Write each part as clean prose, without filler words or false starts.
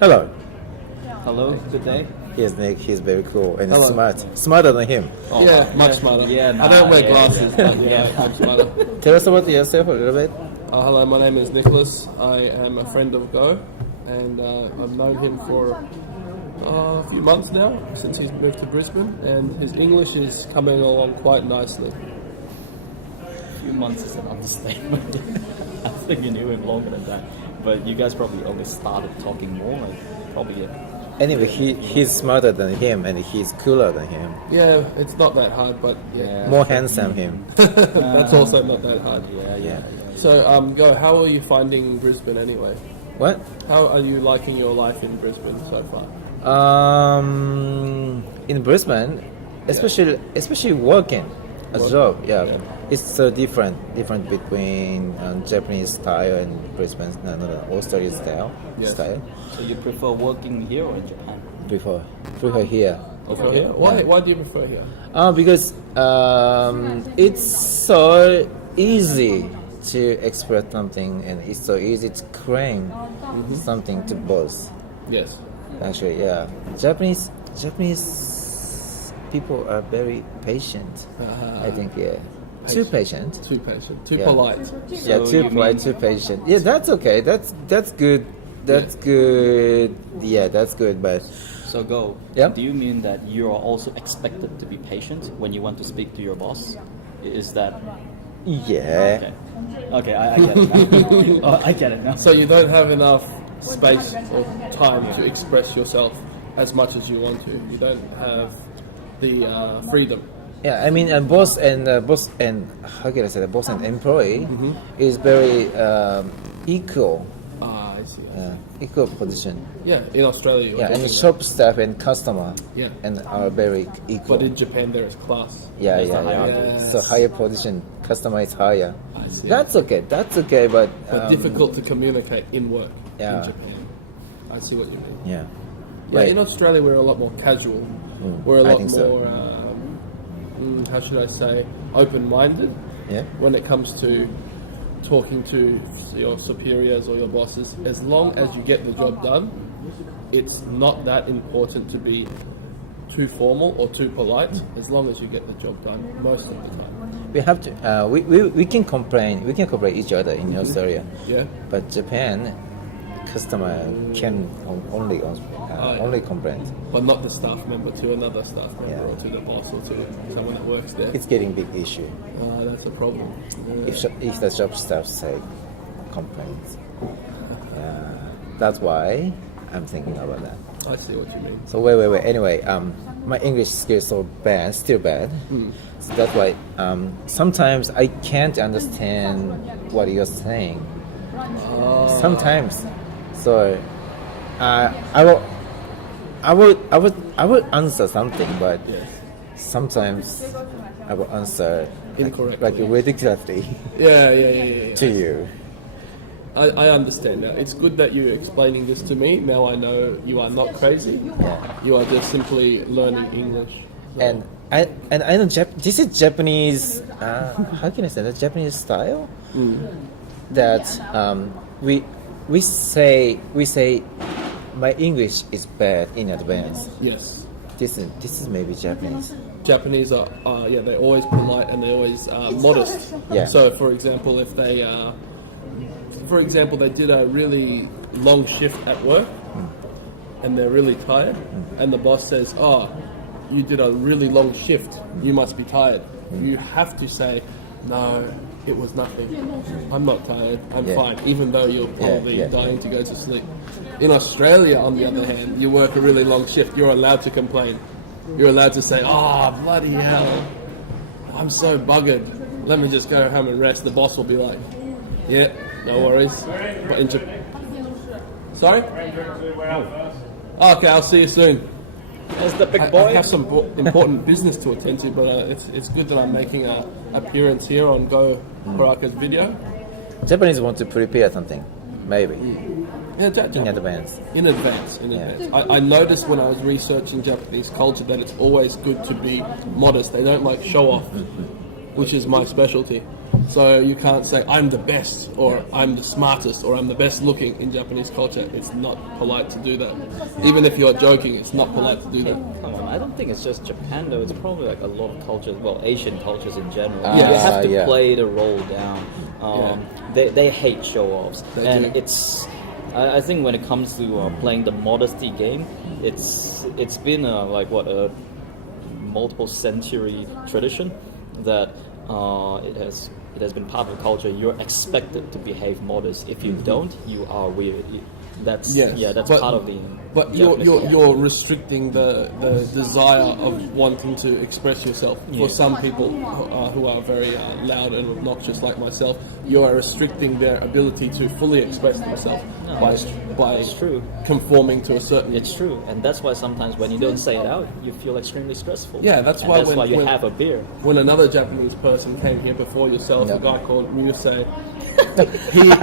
Hello. Hello, good day. Here's Nick. He's very cool and Hello. smart. Smarter than him. Oh, Yeah, much smarter. Yeah, I don't wear glasses, yeah. but yeah, much smarter. Tell us about yourself a little bit. Hello, my name is Nicholas. I am a friend of Go, and I've known him for a few months now, since he's moved to Brisbane, and his English is coming along quite nicely. A few months is an understatement. I think you knew him longer than that. But you guys probably only started talking more, probably. Anyway, he's smarter than him and he's cooler than him. Yeah, it's not that hard, but yeah. More handsome him. That's also not that hard. Yeah. So, Go, how are you finding Brisbane anyway? What? How are you liking your life in Brisbane so far? In Brisbane, especially working a job, it's so different between Japanese style and Brisbane, Australian style. Yes. Style. So you prefer working here or in Japan? Prefer here. Over here? Why do you prefer here? Because it's so easy to express something, and it's so easy to claim something to both. Yes. Actually, yeah. Japanese people are very patient. I think, yeah. Too patient. Too patient. Too Yeah. polite. Yeah, So too you polite, mean- too patient. Yeah, that's okay. That's good. That's good. Yeah, that's good. But So Go, Yeah. do you mean that you are also expected to be patient when you want to speak to your boss? Is that... yeah. Okay, I get it now. Oh, I get it now. So you don't have enough space or time to express yourself as much as you want to. You don't have the freedom. Yeah, I mean, boss and how can I say that? Boss and employee is very equal. I see. Equal position. Yeah, in Australia. you're Yeah, and talking shop staff and customer Yeah. and are very equal. But in Japan there is class. Yeah. Yes. So higher position, customer is higher. I see. That's okay, but But difficult to communicate in work Yeah. in Japan. I see what you mean. Yeah. Yeah, Right. in Australia we're a lot more casual. We're a I lot think so. more, how should I say, open-minded Yeah. when it comes to talking to your superiors or your bosses. As long as you get the job done, it's not that important to be too formal or too polite, as long as you get the job done most of the time. We have to. We can complain. We can complain each other in Australia, Yeah? but Japan, customer can only complain. But not the staff member to another staff member Yeah. or to the boss or to someone that works there. It's getting big issue. That's a problem. Yeah. If the shop staff say complaints, that's why I'm thinking about that. I see what you mean. So wait. Anyway, my English skills so bad, still bad. So that's why sometimes I can't understand what you're saying. Sometimes, so I would answer something, but Yes. sometimes I will answer Incorrectly. like ridiculously Yeah. to you. I understand now. It's good that you're explaining this to me. Now I know you are not crazy. Yeah. You are just simply learning English. So- And I know this is Japanese. How can I say that? Japanese style. That we say my English is bad in advance. yes, This is maybe Japanese. Japanese are they're always polite and they're always modest. Yeah. So for example, if they did a really long shift at work and they're really tired, and the boss says, "Oh, you did a really long shift. You must be tired." You have to say, "No, it was nothing. I'm not tired. I'm Yeah. fine," even though you're probably yeah. dying to go to sleep. In Australia, on the other hand, you work a really long shift. You're allowed to complain. You're allowed to say, "Oh, bloody hell, I'm so buggered. Let me just go home and rest." The boss will be like, "Yeah, no worries." But in Japan, sorry? Oh, okay, I'll see you soon. As the big I boy. have some important business to attend to, but it's good that I'm making an appearance here on Go Baraka's video. Japanese want to prepare something, maybe Yeah, in advance. In advance. I noticed when I was researching Japanese culture that it's always good to be modest. They don't like show off, which is my specialty. So you can't say I'm the best or I'm the smartest or I'm the best looking in Japanese culture. It's not polite to do that. Even if you're joking, it's not polite to do that. Come on, I don't think it's just Japan though. It's probably like a lot of cultures, well, Asian cultures in general. Yeah. You have to Yeah. play the role down. They hate show-offs. They do. It's... I think when it comes to playing the modesty game, it's been a multiple century tradition that it has been part of the culture. You're expected to behave modest. If you don't, you are weird. That's part of the. But you're restricting the desire of wanting to express yourself. For some people who are very loud and obnoxious like myself, you are restricting their ability to fully express themselves by it's true. conforming to a certain. It's true, and that's why sometimes when you don't say it out, you feel extremely stressful. Yeah, that's why you have a beer. When another Japanese person came here before yourself, a guy called Ryusei,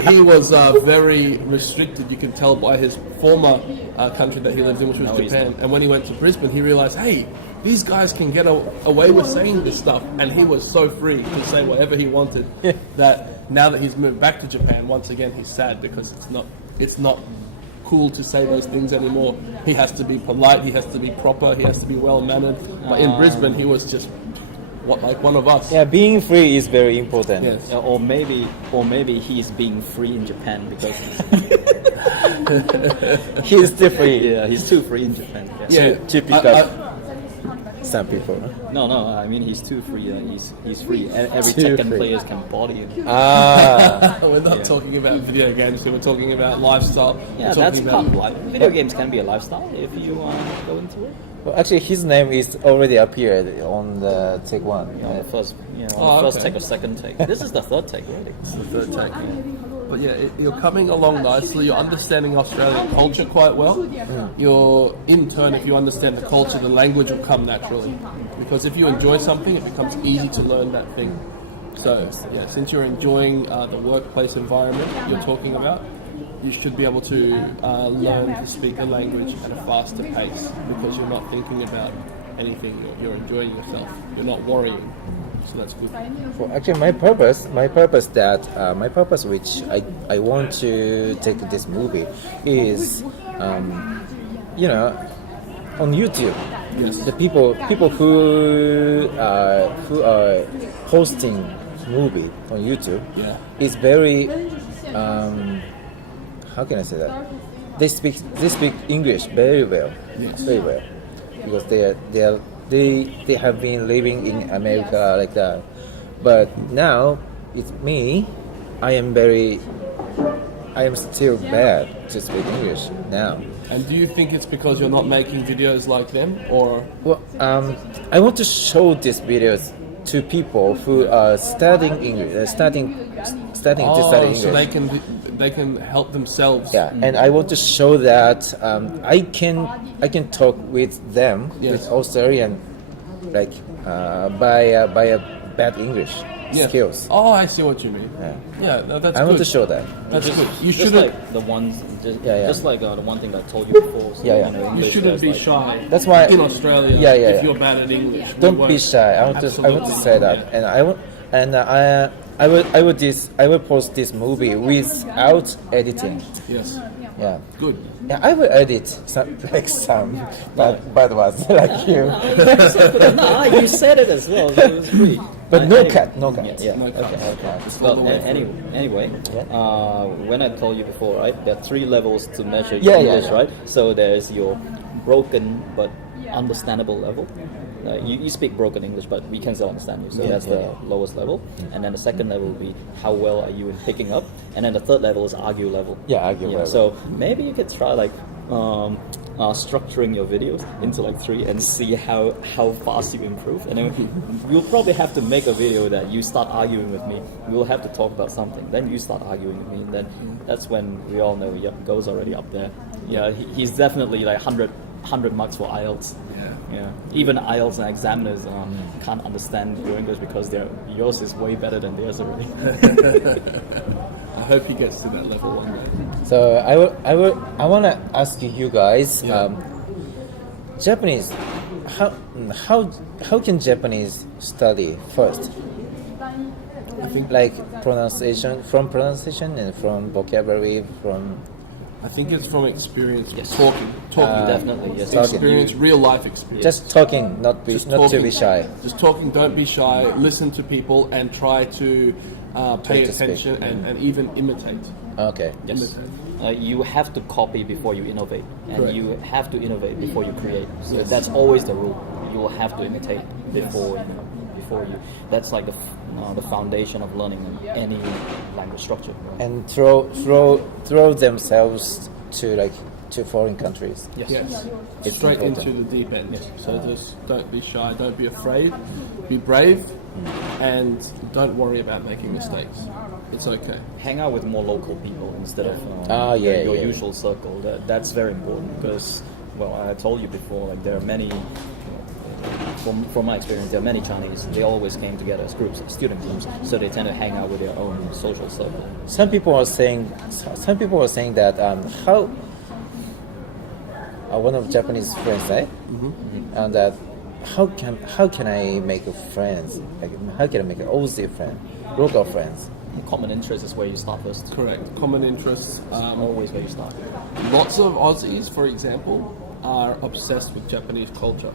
he was very restricted. You can tell by his former country that he lived in, which was Japan. And when he went to Brisbane, he realized, hey, these guys can get away with saying this stuff, and he was so free to say whatever he wanted that now that he's moved back to Japan, once again he's sad because it's not cool to say those things anymore. He has to be polite, he has to be proper, he has to be well mannered. But in Brisbane, he was just like one of us. Yeah, being free is very important. Yes. Or maybe he's being free in Japan because He's still free. yeah, he's too free in Japan. Yeah. To pick up some people. No, I mean he's too free. He's free. Every Too Tekken free. players can body him. We're not talking about video games, we're talking about lifestyle. Yeah, We're that's talking part of about, life. Video games can be a lifestyle if you go into it. Well, actually, his name is already appeared on the take one. On the first, okay. take or second take. This is the third take, really. It's the third take. But yeah, you're coming along nicely. You're understanding Australian culture quite well. You're, in turn, if you understand the culture, the language will come naturally. Because if you enjoy something, it becomes easy to learn that thing. So yeah, since you're enjoying the workplace environment you're talking about, you should be able to learn to speak the language at a faster pace because you're not thinking about anything. You're enjoying yourself. You're not worrying. So that's good. Well, actually, my purpose which I want to take this movie is, on YouTube. Yes. The people who are hosting movie on YouTube is very how can I say that? They speak English very well, very well, because they have been living in America like that. But now it's me. I am still bad to speak English now. And do you think it's because you're not making videos like them, or? Well, I want to show these videos to people who are studying English, starting to study English. So they can help themselves. Yeah, and I want to show that I can talk with them with Australian, like by a bad English skills. Oh, I see what you mean. Yeah, that's I good. want to show that. That's good. You Just shouldn't. like the ones, just like the one thing I told you before. So, Yeah. You English, shouldn't be like, shy. That's why in Australia, if you're bad at English, we Don't won't. be shy. I want to say that, and I will post this movie without editing. Yes, Yeah. good. Yeah, I will edit some bad words like you. No, you said it as well. So it was free. But no cut, no cut. Yeah. No cut. Okay. It's all the Well, way anyway, when I told you before, right, there are 3 levels to measure Yeah, your yeah, English, right? So there's your broken but understandable level. You speak broken English, but we can still understand you. So that's the lowest level. And then the second level will be how well are you in picking up. And then the third level is argue level. Yeah, argue level. So maybe you could try like structuring your videos into like 3 and see how fast you improve. And then you'll probably have to make a video that you start arguing with me. We'll have to talk about something. Then you start arguing with me. And then that's when we all know, Go's already up there. Yeah, he's definitely like 100 marks for IELTS. Yeah. Even IELTS and examiners can't understand your English because yours is way better than theirs already. I hope he gets to that level one day. So I want to ask you guys, Japanese. How can Japanese study first? I think like pronunciation and from vocabulary from. I think it's from experience. Yes. Talking, Definitely, yes. Talking. experience, real life experience. Just talking, not to be shy. Just talking. Don't be shy. Listen to people and try to pay to speak. attention and even imitate. Okay. Yes. Imitate. You have to copy before you innovate, and Correct. you have to innovate before you create. So Yes. that's always the rule. You will have to imitate before before you. That's like the foundation of learning any language structure. And throw themselves to foreign countries. Yes. Yes. It's Straight important. into the deep end. So just don't be shy. Don't be afraid. Be brave, and don't worry about making mistakes. It's okay. Hang out with more local people instead of your usual circle. That's very important because, well, I told you before, like there are many. From my experience, there are many Chinese. They always came together as groups, student teams, so they tend to hang out with their own social circle. Some people are saying that how one of Japanese friends say, and that how can I make friends? Like how can I make an Aussie friend, local friends? Common interest is where you start first. Correct. Common interests. Always where you start. Lots of Aussies, for example, are obsessed with Japanese culture.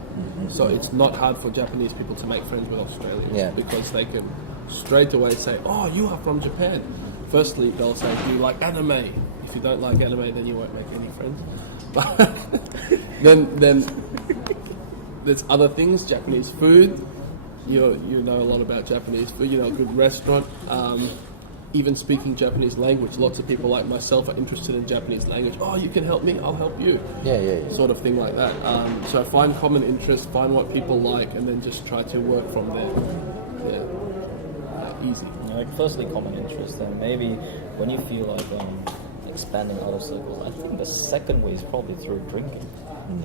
So it's not hard for Japanese people to make friends with Australians because they can straight away say, "Oh, you are from Japan." Firstly, they'll say, "Do you like anime?" If you don't like anime, then you won't make any friends. But then there's other things. Japanese food. You know a lot about Japanese food. You know, a good restaurant. Even speaking Japanese language. Lots of people like myself are interested in Japanese language. Oh, you can help me, I'll help you. Yeah. Sort of thing like that. So find common interests, find what people like, and then just try to work from there. Yeah, easy. Like firstly, common interest, and maybe when you feel like expanding out of circles, I think the second way is probably through drinking.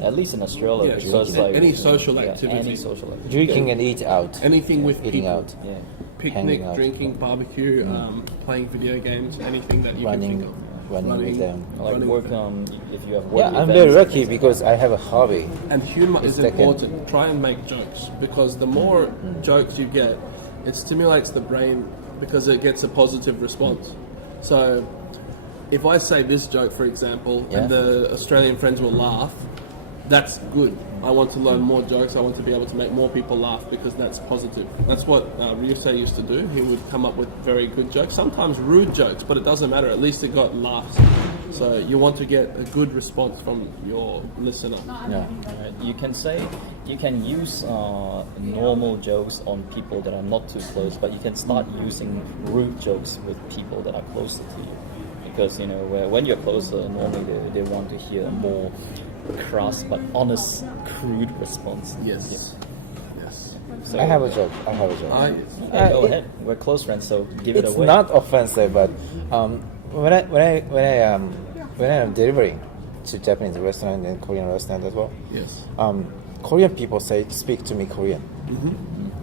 At least in Australia, Yeah, because sure. like Any social activity. any social activity. Drinking and eat out. Anything with Eating people. out. Yeah. Picnic, Hanging out. drinking, barbecue, playing video games, anything that you Running- can think of. running with them. Like running work with them. if you have work. Yeah, I'm events, very lucky because I have a hobby. And humor is second. important. Try and make jokes because the more jokes you get, it stimulates the brain because it gets a positive response. So if I say this joke, for example, and the Australian friends will laugh, that's good. I want to learn more jokes. I want to be able to make more people laugh because that's positive. That's what Ryusei used to do. He would come up with very good jokes, sometimes rude jokes, but it doesn't matter. At least it got laughs. So you want to get a good response from your listener. Yeah. You can use normal jokes on people that are not too close, but you can start using rude jokes with people that are closer to you. Because when you're closer, normally they want to hear a more crass but honest, crude response. Yes. So, I have a joke. hey, go ahead. We're close friends, so give it It's away. not offensive, but when I am delivering to Japanese restaurant and Korean restaurant as well, Yes. Korean people speak to me Korean.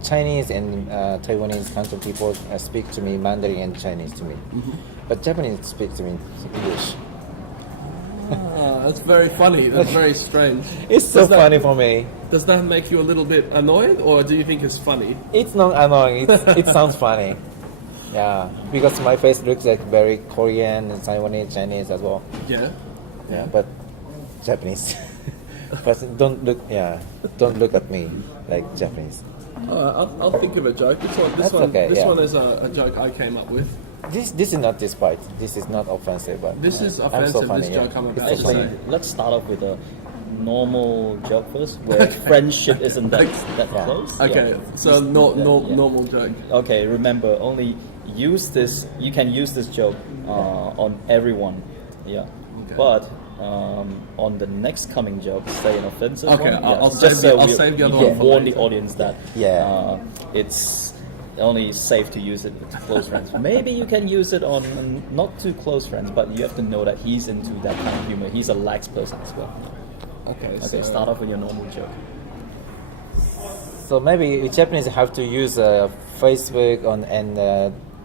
Chinese and Taiwanese Canton people speak to me Mandarin and Chinese to me, but Japanese speak to me English. That's very funny. That's very strange. It's so funny for me. Does that make you a little bit annoyed, or do you think it's funny? It's not annoying. It sounds funny. Yeah, because my face looks like very Korean and Taiwanese, Chinese as well. Yeah. Yeah, but Japanese. But don't look at me like Japanese. I'll think of a joke. This one is a joke I came up with. This is not this part. This is not offensive, but This is I'm offensive. so funny, This joke I'm about It's to so say. funny. Let's start off with a normal joke first, where friendship isn't that close. Okay, Yeah. so normal joke. Okay, remember, only use this. You can use this joke on everyone. Yeah, Okay. but on the next coming joke, say an offensive Okay, one. I'll just save so I'll save the other you one for warn the later. audience that it's only safe to use it with close friends. Maybe you can use it on not too close friends, but you have to know that he's into that kind of humor. He's a lax person as well. Okay, Okay, start off with your normal joke. So maybe Japanese have to use Facebook and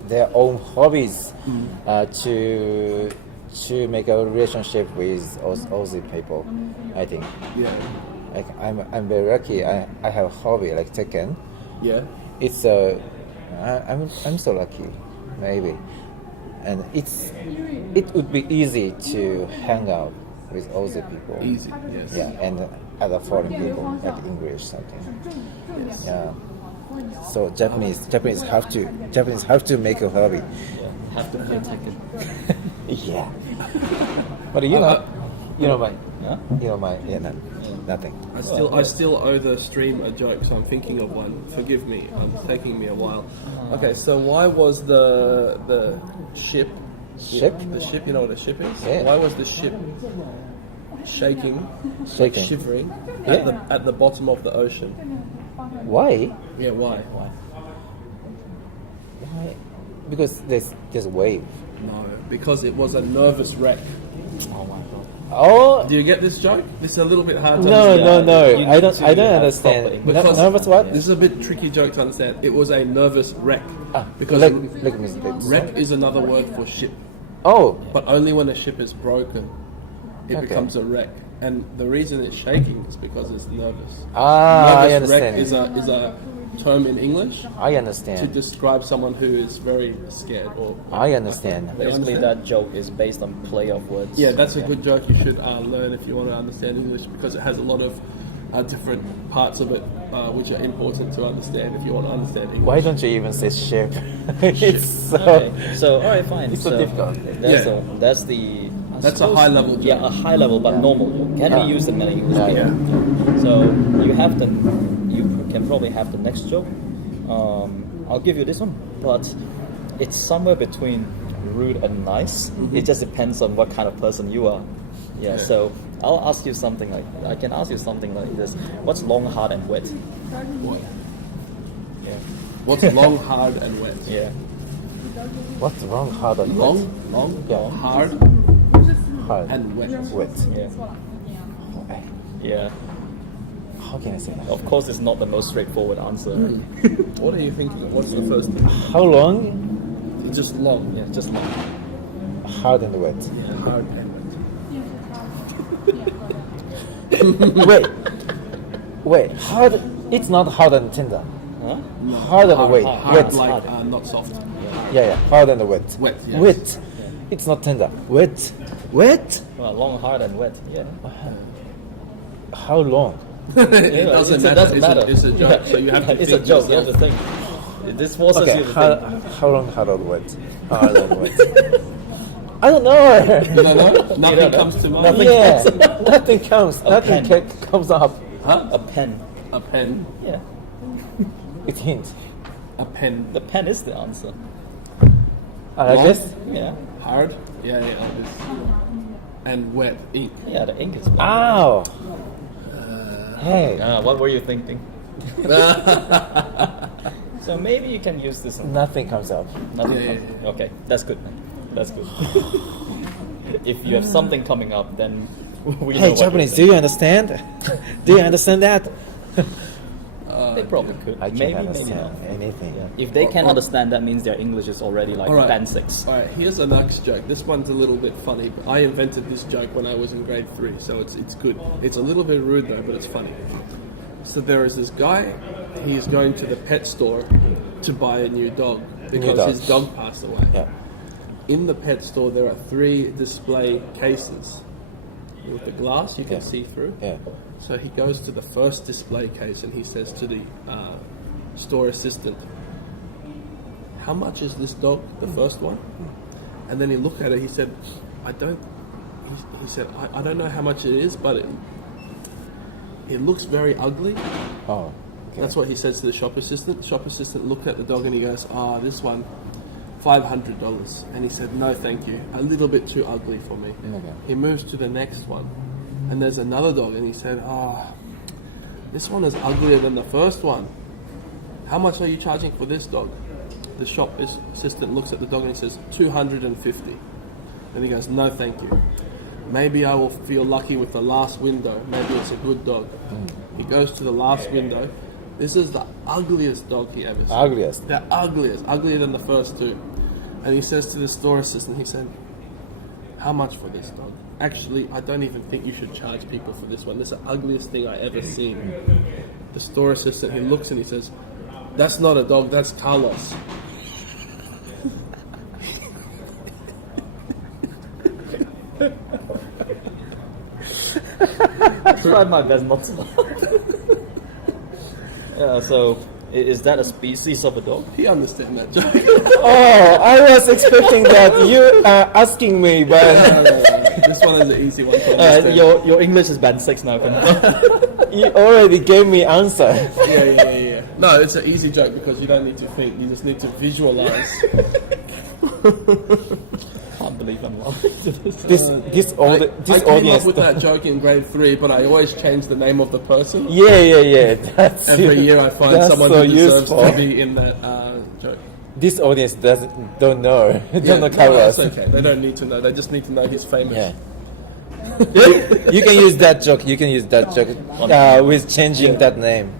their own hobbies to make a relationship with Aussie people. I think. Yeah. Like I'm very lucky. I have a hobby like Tekken. Yeah. It's a I'm so lucky, maybe, and it would be easy to hang out with Aussie people. Easy, yes. Yeah, and other foreign people like English something. Yes. Yeah. So Japanese have to make a hobby. Yeah, have to be attacked. Yeah. But you know my nothing. I still owe the stream a joke, so I'm thinking of one. Forgive me, it's taking me a while. Okay, so why was the ship? Ship? The ship, you know what a ship is? Yeah. Why was the ship shaking, shivering Yeah. at the bottom of the ocean? Why? Yeah, why? Why? Because there's a wave. No, because it was a nervous wreck. Oh my god. Oh Do you get this joke? This is a little bit hard to no understand. no You I need don't to I don't have understand. proper English. Because- Nervous what? This is a bit tricky joke to understand. It was a nervous wreck. Because Let me see. wreck is another word for ship. Oh, But only when a ship is broken, it Okay. becomes a wreck. And the reason it's shaking is because it's nervous. I Nervous wreck understand. is a term in English I to understand. describe someone who is very scared or. I understand. Basically, understand? that joke is based on play of words. Yeah, that's a good joke. You should learn if you want to understand English because it has a lot of different parts of it which are important to understand if you want to understand English. Why don't you even say ship? It's so. Okay. So, all right, fine. It's so difficult. That's the. I That's a suppose- high level joke. Yeah, a high level but normal. Can be used in many English Yeah, people. yeah. So you can probably have the next joke. I'll give you this one, but it's somewhere between rude and nice. It just depends on what kind of person you are. Yeah. So I'll ask you something like I can ask you something like this. What's long, hard, and wet? What? Yeah. What's long, hard, and wet? Yeah. What's wrong? Hard and Long, wet? long, Yeah. hard, Hard and wet. wet. Yeah. Yeah. How can I say that? Of course, it's not the most straightforward answer. What are you thinking of? What's the first thing? How long? It's just long. Yeah, just long. Hard and wet. Hard and Wait. Hard. It's not hard and tender. Huh? Hard and wet. Hard, Wet. like not soft. Yeah. Hard and wet. Wet, yes. Wet. It's not tender. Wet. Wet. Well, long, hard, and wet. Yeah. How long? It doesn't matter. It's a joke, Yeah. so you have to It's a think joke. You have yourself. to think. This forces Okay. you to think. How long? Hard and wet. Hard and wet. I don't know. You don't know? Nothing don't know? comes to mind. Nothing Yeah. comes up. Nothing comes. Nothing pen. comes up. Huh? A pen. A pen. Yeah. It hints. A pen. The pen is the answer. I Long? guess. Yeah. Hard. Yeah, like this. And wet. Ink. Yeah, the ink is wet. Ow. Hey. What were you thinking? So maybe you can use this one. Nothing comes up. Nothing Yeah, comes- Okay, that's good. Man. That's good. If you have something coming up, then we know Hey, what Japanese, do you're you understand? Do you understand that? thinking. They probably could. I can't maybe understand not. anything. Yeah. If they can understand, that means their English is already like Alright. band 6. Alright, here's a next joke. This one's a little bit funny, but I invented this joke when I was in grade 3, so it's good. It's a little bit rude though, but it's funny. So there is this guy, he's going to the pet store to buy a new dog because dog. his dog passed away. Yeah. In the pet store there are 3 display cases. With the glass you can Yeah. see through. Yeah. So he goes to the first display case and he says to the store assistant, "How much is this dog, the first one?" And then he looked at it. He said, "I don't." He said, "I don't know how much it is, but it looks very ugly." Oh. Okay. That's what he says to the shop assistant. The shop assistant looked at the dog and he goes, this one, $500. And he said, "No, thank you. A little bit too ugly for me." Okay. He moves to the next one. And there's another dog and he said, this one is uglier than the first one. How much are you charging for this dog? The shop assistant looks at the dog and he says, $250. And he goes, "No, thank you. Maybe I will feel lucky with the last window. Maybe it's a good dog." He goes to the last window. This is the ugliest dog he ever saw. Ugliest. The ugliest, uglier than the first 2. And he says to the store assistant, he said, "How much for this dog? Actually, I don't even think you should charge people for this one. This is the ugliest thing I ever seen." The store assistant, he looks and he says, That's not a dog, that's Carlos. I tried my best not to laugh. Yeah, so is that a species of a dog? He understand that joke. Oh, I was expecting that you are asking me, but This one is an easy one to understand. Your English is band 6 now. you already gave me answer. Yeah. No, it's an easy joke because you don't need to think. You just need to visualize. Can't believe I'm laughing to this. This I came audience. up with that joke in grade 3, but I always change the name of the person. Yeah. That's Every year I find that's someone so who deserves useful. to be in that joke. This audience don't know. Don't know no, Carlos. that's okay. They don't need to know. They just need to know he's famous. Yeah. You can use that joke. You can use that joke with changing that name,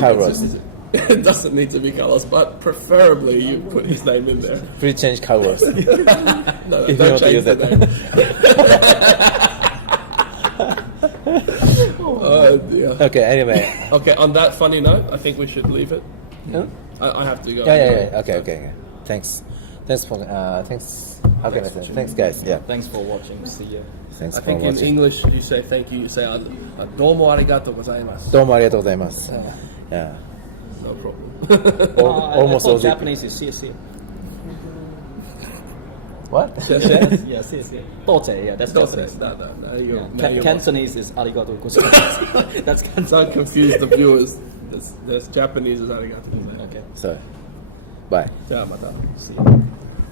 Carlos. It doesn't need to be Carlos, but preferably you put his name in there. Please change Carlos. No, If you don't want to change use the it. name. Oh dear. Okay. Anyway. Okay, on that funny note, I think we should leave it. Huh? I have to go. Yeah. Okay. Thanks. Thanks for thanks. How can I say? Thanks, guys. Yeah. Thanks for watching. See you. Thanks I for think in watching. English you say thank you. You say どうもありがとうございます. どうもありがとうございます。Yeah. No problem. Almost I all thought Japanese is see. What? Yeah, see. 多謝, yeah, that's Japanese. No. You're, Cantonese is arigato gozaimasu. That's Cantonese. Don't confuse the viewers. There's Japanese as arigato. Okay. So, bye. じゃあまた. See you.